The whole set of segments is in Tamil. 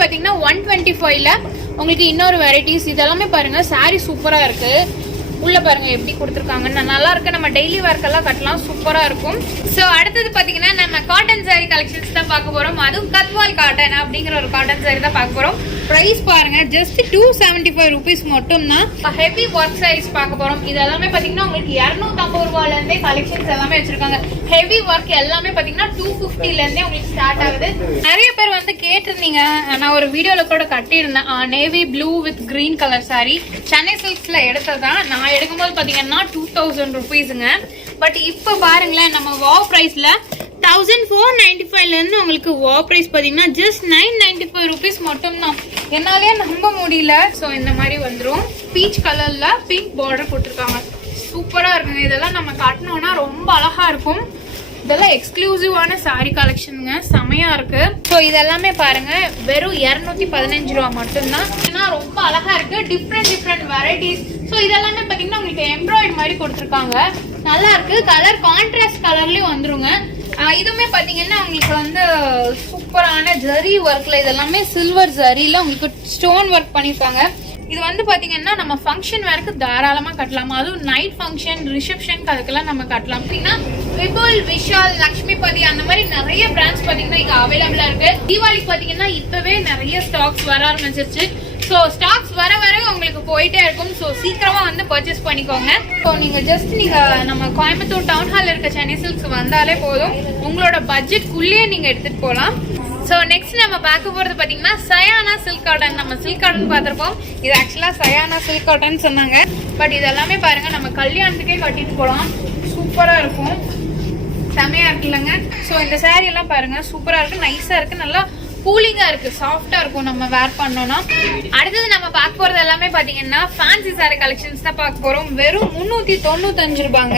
பார்த்தீங்கன்னா 125ல உங்களுக்கு இன்னொரு வெரைட்டிஸ். இதெல்லாமே பாருங்க சாரி சூப்பரா இருக்கு. உள்ள பாருங்க எப்படி கொடுத்துருக்காங்கன்னு நல்லா இருக்கு. நம்ம டெய்லி ஒர்க்கெல்லாம் கட்டலாம், சூப்பரா இருக்கும். ஸோ அடுத்தது பார்த்தீங்கன்னா நம்ம காட்டன் சாரி கலெக்ஷன்ஸ் தான் பார்க்க போறோம். அதுவும் கத்வால் காட்டன் அப்படிங்கிற ஒரு காட்டன் சாரி தான் பார்க்க போறோம். பிரைஸ் பாருங்க ஜஸ்ட் 275 rupees மட்டும் தான். ஹெவி ஒர்க் சாரீஸ் பார்க்க போறோம். இது எல்லாமே பாத்தீங்கன்னா உங்களுக்கு 250 ரூபாயில இருந்தே கலெக்ஷன்ஸ் எல்லாமே வச்சிருக்காங்க. ஹெவி ஒர்க் எல்லாமே பாத்தீங்கன்னா 250ல இருந்தே உங்களுக்கு ஸ்டார்ட் ஆகுது. நிறைய பேர் வந்து கேட்டிருந்தீங்க, நான் ஒரு வீடியோல கூட கட்டியிருந்தேன். Navy blue with green colour sari Chennai சில்க்ஸ்ல எடுத்ததான். நான் எடுக்கும்போது பாத்தீங்கன்னா 2000 rupeesங்க. பட் இப்போ பாருங்களேன் நம்ம வாவ் பிரைஸ்ல 1495ல இருந்து உங்களுக்கு வாவ் பிரைஸ் பாத்தீங்கன்னா ஜஸ்ட் 995 rupees மட்டும் தான். என்னாலே நம்ப முடியல. ஸோ இந்த மாதிரி வந்துடும். பீச் கலர்ல பிங்க் பார்டர் போட்டிருக்காங்க, சூப்பரா இருக்குங்க. இதெல்லாம் நம்ம கட்டணும்னா ரொம்ப அழகா இருக்கும். இதெல்லாம் எக்ஸ்க்ளூசிவான சாரி கலெக்ஷனுங்க, செமையா இருக்கு. ஸோ இதெல்லாமே பாருங்க வெறும் 215 ரூபா மட்டும்தான். ஏன்னா ரொம்ப அழகா இருக்கு. Different varieties. ஸோ இதெல்லாமே பாத்தீங்கன்னா உங்களுக்கு எம்ப்ராய்டரி மாதிரி கொடுத்துருக்காங்க, நல்லா இருக்கு. கலர் கான்ட்ராஸ்ட் கலர்லயும் வந்துருங்க. இதுவுமே பாத்தீங்கன்னா உங்களுக்கு வந்து சூப்பரான ஜரி ஒர்க்ல, இதெல்லாமே சில்வர் ஜரியில உங்களுக்கு ஸ்டோன் ஒர்க் பண்ணிருக்காங்க. இது வந்து பாத்தீங்கன்னா நம்ம ஃபங்க்ஷன் வேர்க்கு தாராளமா கட்டலாம். அதுவும் நைட் ஃபங்க்ஷன் ரிசப்ஷனுக்கு அதுக்கெல்லாம் நம்ம கட்டலாம். அப்படின்னா விபுல், விஷால், லக்ஷ்மிபதி அந்த மாதிரி நிறைய பிராண்ட்ஸ் பாத்தீங்கன்னா இங்க அவைலபிளா இருக்கு. தீபாவளிக்கு பாத்தீங்கன்னா இப்பவே நிறைய ஸ்டாக்ஸ் வர ஆரம்பிச்சிருச்சு. ஸோ ஸ்டாக்ஸ் வர உங்களுக்கு போயிட்டே இருக்கும். ஸோ சீக்கிரமா வந்து பர்ச்சேஸ் பண்ணிக்கோங்க. ஸோ நீங்க ஜஸ்ட் நீங்க நம்ம கோயம்புத்தூர் டவுன் ஹால் இருக்க சென்னை சில்க்ஸ் வந்தாலே போதும், உங்களோட பட்ஜெட்குள்ளேயே நீங்க எடுத்துட்டு போகலாம். ஸோ நெக்ஸ்ட் நம்ம பார்க்க போறது பாத்தீங்கன்னா சயானா சில்க் காட்டன். நம்ம சில்க் காட்டன் பார்த்திருப்போம், இது ஆக்சுவலா சயானா சில்க் காட்டன் சொன்னாங்க. பட் இதெல்லாமே பாருங்க நம்ம கல்யாணத்துக்கே கட்டிட்டு போகலாம், சூப்பரா இருக்கும், செமையா இருக்குல்லங்க. ஸோ இந்த சாரி எல்லாம் பாருங்க சூப்பரா இருக்கு, நைஸா இருக்கு, நல்லா கூலிங்கா இருக்கு, சாஃப்டா இருக்கும் நம்ம வேர் பண்ணோம்னா. அடுத்தது நம்ம பார்க்க போறது எல்லாமே பாத்தீங்கன்னா ஃபேன்சி சாரி கலெக்ஷன்ஸ் தான் பார்க்க போறோம். வெறும் 395 ரூபாங்க.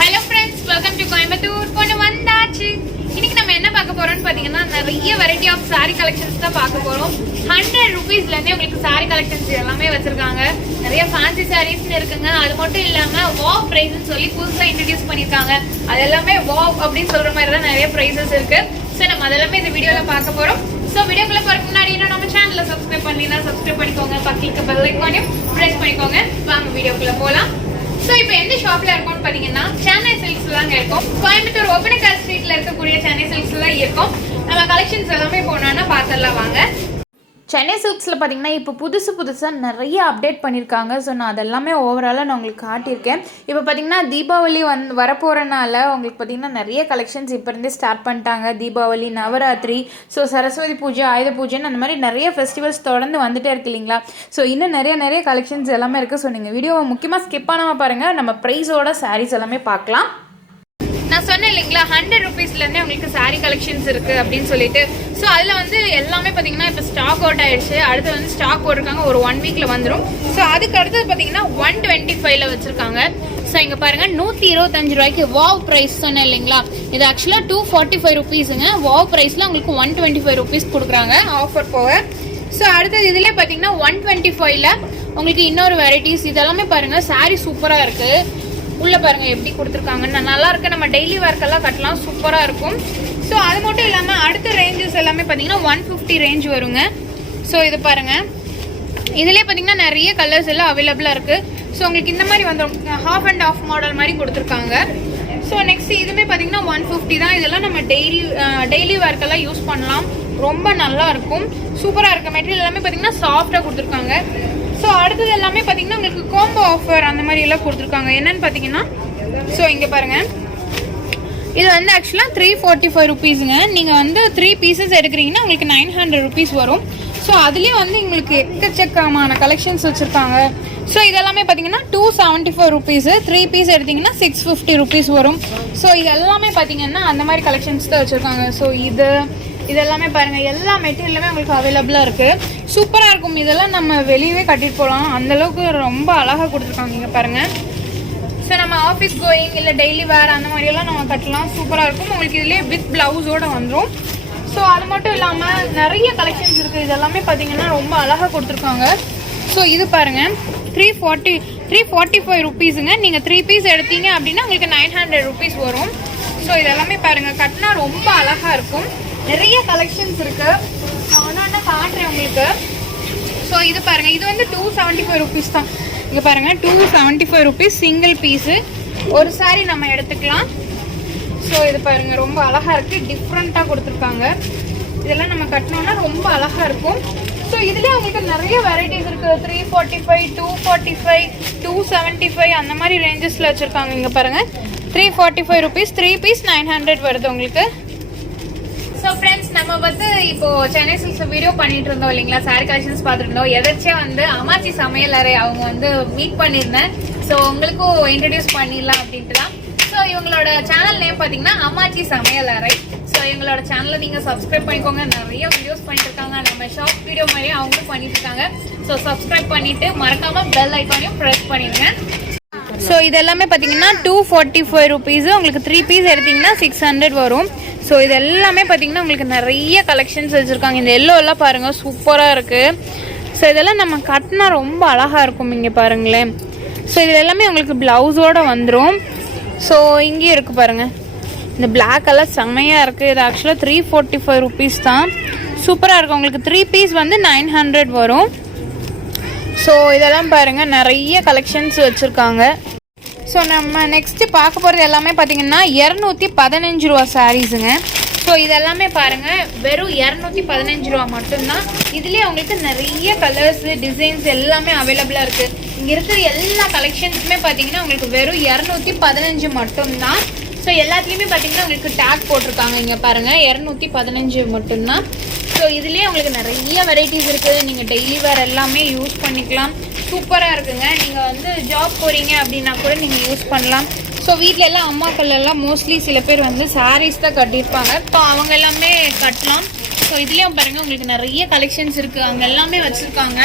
Hello friends, welcome to Coimbatore. பொண்ணு வந்தாச்சு. இன்னைக்கு நம்ம என்ன பார்க்க போறோம்னு பாத்தீங்கன்னா நிறைய வெரைட்டி ஆஃப் சாரி கலெக்ஷன்ஸ் தான் பார்க்க போறோம். 100 rupeesல இருந்தே உங்களுக்கு சாரி கலெக்ஷன்ஸ் எல்லாமே வச்சிருக்காங்க. நிறைய ஃபேன்சி சாரீஸ் இருக்குங்க. அது மட்டும் இல்லாம வாவ் பிரைஸ் சொல்லி புதுசா இன்ட்ரோடியூஸ் பண்ணிருக்காங்க. அது எல்லாமே வாவ் அப்படின்னு சொல்ற மாதிரி தான் நிறைய பிரைசஸ் இருக்கு. ஸோ நம்ம அதெல்லாமே இந்த வீடியோல பார்க்க போறோம். ஸோ வீடியோக்குள்ள போறதுக்கு முன்னாடி இன்னும் நம்ம சேனலை சப்ஸ்கிரைப் பண்ணீங்கன்னா சப்ஸ்கிரைப் பண்ணிக்கோங்க, பக்கத்துல பெல் ஐகானையும் பிரஸ் பண்ணிக்கோங்க. வாங்க வீடியோக்குள்ள போலாம். ஸோ இப்போ எந்த ஷாப்ல இருக்கோம்னு பாத்தீங்கன்னா சென்னை சில்க்ஸ்ல தாங்க இருக்கும். கோயம்புத்தூர் ஓபனக்கால் ஸ்ட்ரீட்ல இருக்கக்கூடிய சென்னை சில்க்ஸ்ல தான் இருக்கும். நம்ம கலெக்ஷன்ஸ் எல்லாமே போனோம்னா பார்த்துடலாம் வாங்க. சென்னை சில்க்ஸில் பார்த்தீங்கன்னா இப்போ புதுசாக நிறைய அப்டேட் பண்ணியிருக்காங்க. ஸோ நான் அதெல்லாமே ஓவராலாக நான் உங்களுக்கு காட்டியிருக்கேன். இப்போ பார்த்தீங்கன்னா தீபாவளி வரப்போகிறனால உங்களுக்கு பார்த்தீங்கன்னா நிறைய கலெக்ஷன்ஸ் இப்போ இருந்தே ஸ்டார்ட் பண்ணிட்டாங்க. தீபாவளி, நவராத்திரி, ஸோ சரஸ்வதி பூஜை, ஆயுத பூஜைன்னு அந்த மாதிரி நிறைய ஃபெஸ்டிவல்ஸ் தொடர்ந்து வந்துட்டே இருக்கு இல்லைங்களா. ஸோ இன்னும் நிறைய கலெக்ஷன்ஸ் எல்லாமே இருக்குது. ஸோ நீங்கள் வீடியோவை முக்கியமாக ஸ்கிப் பண்ணாமல் பாருங்கள். நம்ம ப்ரைஸோட சாரீஸ் எல்லாமே பார்க்கலாம். நான் சொன்னேன் இல்லைங்களா 100 rupeesலேருந்தே உங்களுக்கு சாரீ கலெக்ஷன்ஸ் இருக்குது அப்படின்னு சொல்லிட்டு. ஸோ அதில் வந்து எல்லாமே பார்த்தீங்கன்னா இப்போ ஸ்டாக் அவுட் ஆயிடுச்சு. அடுத்து வந்து ஸ்டாக் போட்டிருக்காங்க, ஒரு 1 weekல வந்துடும். ஸோ அதுக்கு அடுத்தது பார்த்தீங்கன்னா 125ல வச்சுருக்காங்க. ஸோ இங்கே பாருங்கள் 125 ரூபாய்க்கு வாவ் ப்ரைஸ் சொன்னேன் இல்லைங்களா. இது ஆக்சுவலாக 245 rupeesங்க. வாவ் ப்ரைஸில் உங்களுக்கு 125 rupees கொடுக்குறாங்க ஆஃபர் போக. ஸோ அடுத்தது இதில் பார்த்தீங்கன்னா 125ல உங்களுக்கு இன்னொரு வெரைட்டிஸ். இதெல்லாமே பாருங்கள் சாரி சூப்பராக இருக்குது. உள்ள பாருங்க எப்படி கொடுத்துருக்காங்கன்னு நல்லா இருக்கு. நம்ம டெய்லி ஒர்க்கெல்லாம் கட்டலாம், சூப்பரா இருக்கும். ஸோ அது மட்டும் இல்லாம அடுத்த ரேஞ்சஸ் எல்லாமே பாத்தீங்கன்னா 150 ரேஞ்ச் வருங்க. ஸோ இது பாருங்க, இதுலயே பாத்தீங்கன்னா நிறைய கலர்ஸ் எல்லாம் அவைலபிளா இருக்கு. ஸோ உங்களுக்கு இந்த மாதிரி வந்துடும், ஹாஃப் அண்ட் ஆஃப் மாடல் மாதிரி கொடுத்துருக்காங்க. ஸோ நெக்ஸ்ட் இதுவுமே பாத்தீங்கன்னா 150 தான். இதெல்லாம் நம்ம டெய்லி ஒர்க்கெல்லாம் யூஸ் பண்ணலாம், ரொம்ப நல்லா இருக்கும், சூப்பரா இருக்கு. மெட்டீரியல் எல்லாமே பாத்தீங்கன்னா சாஃப்டா கொடுத்துருக்காங்க. ஸோ அடுத்தது எல்லாமே பார்த்தீங்கன்னா உங்களுக்கு காம்போ ஆஃபர் அந்த மாதிரி எல்லாம் கொடுத்துருக்காங்க. என்னன்னு பார்த்தீங்கன்னா ஸோ இங்கே பாருங்கள், இது வந்து ஆக்சுவலாக 345 rupeesங்க. நீங்கள் வந்து 3 pieces எடுக்கிறீங்கன்னா உங்களுக்கு 900 rupees வரும். ஸோ அதுலேயும் வந்து உங்களுக்கு எக்கச்சக்கமான கலெக்ஷன்ஸ் வச்சுருக்காங்க. ஸோ இதெல்லாமே பார்த்தீங்கன்னா 274 rupees. 3 piece எடுத்தீங்கன்னா 650 rupees வரும். ஸோ இது எல்லாமே பார்த்தீங்கன்னா அந்த மாதிரி கலெக்ஷன்ஸ் தான் வச்சுருக்காங்க. ஸோ இதெல்லாமே பாருங்க, எல்லா மெட்டீரியலுமே உங்களுக்கு அவைலபிளா இருக்கு, சூப்பரா இருக்கும். இதெல்லாம் நம்ம வெளியவே கட்டிட்டு போகலாம், அந்த அளவுக்கு ரொம்ப அழகா கொடுத்துருக்காங்க. இங்க பாருங்க. ஸோ நம்ம ஆஃபீஸ் கோயிங் இல்லை டெய்லி வேர் அந்த மாதிரியெல்லாம் நம்ம கட்டலாம், சூப்பரா இருக்கும். உங்களுக்கு இதுலேயே வித் பிளவுஸோட வந்துடும். ஸோ அது மட்டும் இல்லாமல் நிறைய கலெக்ஷன்ஸ் இருக்குது. இதெல்லாமே பார்த்தீங்கன்னா ரொம்ப அழகாக கொடுத்துருக்காங்க. ஸோ இது பாருங்க 345 rupeesங்க. நீங்கள் 3 piece எடுத்தீங்க அப்படின்னா உங்களுக்கு 900 rupees வரும். ஸோ இதெல்லாமே பாருங்க, கட்டினா ரொம்ப அழகாக இருக்கும். நிறைய கலெக்ஷன்ஸ் இருக்கு. நான் ஒவ்வொன்றா காட்டுறேன் உங்களுக்கு. ஸோ இது பாருங்கள், இது வந்து 275 rupees தான். இங்கே பாருங்கள் 275 rupees சிங்கிள் பீஸு. ஒரு சாரி நம்ம எடுத்துக்கலாம். ஸோ இது பாருங்கள் ரொம்ப அழகாக இருக்குது, டிஃப்ரெண்ட்டாக கொடுத்துருக்காங்க. இதெல்லாம் நம்ம கட்டினோன்னா ரொம்ப அழகாக இருக்கும். ஸோ இதுலேயே உங்களுக்கு நிறைய வெரைட்டிஸ் இருக்குது. 345, 245, 275 அந்த மாதிரி ரேஞ்சஸில் வச்சுருக்காங்க. இங்கே பாருங்கள் 345 rupees, 3 பீஸ் 900 வருது உங்களுக்கு. ஸோ ஃப்ரெண்ட்ஸ், நம்ம வந்து இப்போது சென்னை சில்க்ஸ் வீடியோ பண்ணிட்டு இருந்தோம் இல்லைங்களா, சாரி கலெக்ஷன்ஸ் பார்த்துருந்தோம். எதாச்சும் வந்து அம்மாச்சி சமையல் அறை அவங்க வந்து மீட் பண்ணியிருந்தேன். ஸோ உங்களுக்கும் இன்ட்ரடியூஸ் பண்ணிடலாம் அப்படின்ட்டு தான். ஸோ இவங்களோட சேனல் நேம் பார்த்தீங்கன்னா அம்மாச்சி சமையல் அறை. ஸோ எங்களோட சேனலை நீங்கள் சப்ஸ்கிரைப் பண்ணிக்கோங்க. நிறைய வீடியோஸ் பண்ணிட்டு இருக்காங்க. நம்ம ஷார்ட் வீடியோ மாதிரியே அவங்களும் பண்ணிட்டு இருக்காங்க. ஸோ சப்ஸ்கிரைப் பண்ணிட்டு மறக்காம பெல் ஐக்கானையும் ப்ரெஸ் பண்ணிடுங்க. ஸோ இது எல்லாமே பார்த்தீங்கன்னா 245 rupees. உங்களுக்கு 3 பீஸ் எடுத்தீங்கன்னா 600 வரும். ஸோ இது எல்லாமே பார்த்தீங்கன்னா உங்களுக்கு நிறைய கலெக்ஷன்ஸ் வச்சுருக்காங்க. இந்த எல்லோ எல்லாம் பாருங்கள் சூப்பராக இருக்குது. ஸோ இதெல்லாம் நம்ம கட்டினா ரொம்ப அழகாக இருக்கும். இங்கே பாருங்களேன். ஸோ இது எல்லாமே உங்களுக்கு ப்ளவுஸோடு வந்துடும். ஸோ இங்கேயும் இருக்குது பாருங்கள், இந்த பிளாக் எல்லாம் செம்மையாக இருக்குது. இது ஆக்சுவலாக 345 rupees தான். சூப்பராக இருக்கும். உங்களுக்கு 3 பீஸ் வந்து 900 வரும். ஸோ இதெல்லாம் பாருங்கள் நிறைய கலெக்ஷன்ஸ் வச்சுருக்காங்க. ஸோ நம்ம நெக்ஸ்ட்டு பார்க்க போகிறது எல்லாமே பார்த்தீங்கன்னா 215 ரூபா சாரீஸுங்க. ஸோ இதெல்லாமே பாருங்கள் வெறும் 215 ரூபா மட்டும்தான். இதுலேயே உங்களுக்கு நிறைய கலர்ஸு டிசைன்ஸ் எல்லாமே அவைலபிளாக இருக்குது. இங்கே இருக்கிற எல்லா கலெக்ஷன்ஸுமே பார்த்தீங்கன்னா உங்களுக்கு வெறும் 215 மட்டும்தான். ஸோ எல்லாத்துலேயுமே பார்த்தீங்கன்னா உங்களுக்கு டேக் போட்டிருக்காங்க. இங்கே பாருங்கள் 215 மட்டும்தான். ஸோ இதுலேயே உங்களுக்கு நிறைய வெரைட்டிஸ் இருக்குது. நீங்கள் டெய்லி வேர் எல்லாமே யூஸ் பண்ணிக்கலாம். சூப்பராக இருக்குங்க. நீங்கள் வந்து ஜாப் போகிறீங்க அப்படின்னா கூட நீங்கள் யூஸ் பண்ணலாம். ஸோ வீட்டில் எல்லாம் அம்மாக்கள் எல்லாம் மோஸ்ட்லி சில பேர் வந்து சாரீஸ் தான் கட்டியிருப்பாங்க. ஸோ அவங்க எல்லாமே கட்டலாம். ஸோ இதுலேயும் பாருங்கள் உங்களுக்கு நிறைய கலெக்ஷன்ஸ் இருக்குது. அங்கே எல்லாமே வச்சுருக்காங்க.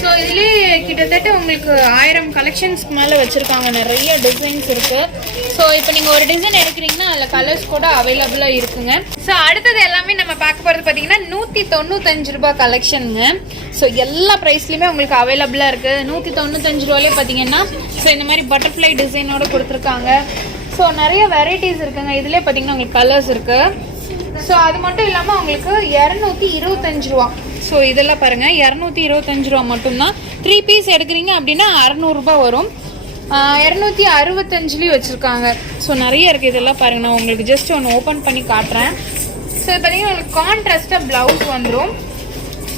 ஸோ இதுலேயே கிட்டத்தட்ட உங்களுக்கு 1000 கலெக்ஷன்ஸ்க்கு மேலே வச்சுருக்காங்க. நிறைய டிசைன்ஸ் இருக்குது. ஸோ இப்போ நீங்கள் ஒரு டிசைன் எடுக்கிறீங்கன்னா அதில் கலர்ஸ் கூட அவைலபிளாக இருக்குங்க. ஸோ அடுத்தது எல்லாமே நம்ம பார்க்க போகிறது பார்த்தீங்கன்னா 195 ரூபா கலெக்ஷனுங்க. ஸோ எல்லா ப்ரைஸ்லையுமே உங்களுக்கு அவைலபிளாக இருக்குது. 195 ரூபாலே பார்த்தீங்கன்னா ஸோ இந்த மாதிரி பட்டர்ஃப்ளை டிசைனோடு கொடுத்துருக்காங்க. ஸோ நிறைய வெரைட்டிஸ் இருக்குங்க. இதுலேயே பார்த்தீங்கன்னா உங்களுக்கு கலர்ஸ் இருக்குது. ஸோ அது மட்டும் இல்லாமல் உங்களுக்கு 225 ரூபா. ஸோ இதெல்லாம் பாருங்கள் 225 ரூபா மட்டும்தான். 3 பீஸ் எடுக்கிறீங்க அப்படின்னா 600 ரூபா வரும். 265லேயும் வச்சுருக்காங்க. ஸோ நிறைய இருக்குது. இதெல்லாம் பாருங்கள், நான் உங்களுக்கு ஜஸ்ட் ஒன்று ஓப்பன் பண்ணி காட்டுறேன். ஸோ பார்த்தீங்கன்னா உங்களுக்கு கான்ட்ராஸ்டாக ப்ளவுஸ் வந்துடும்.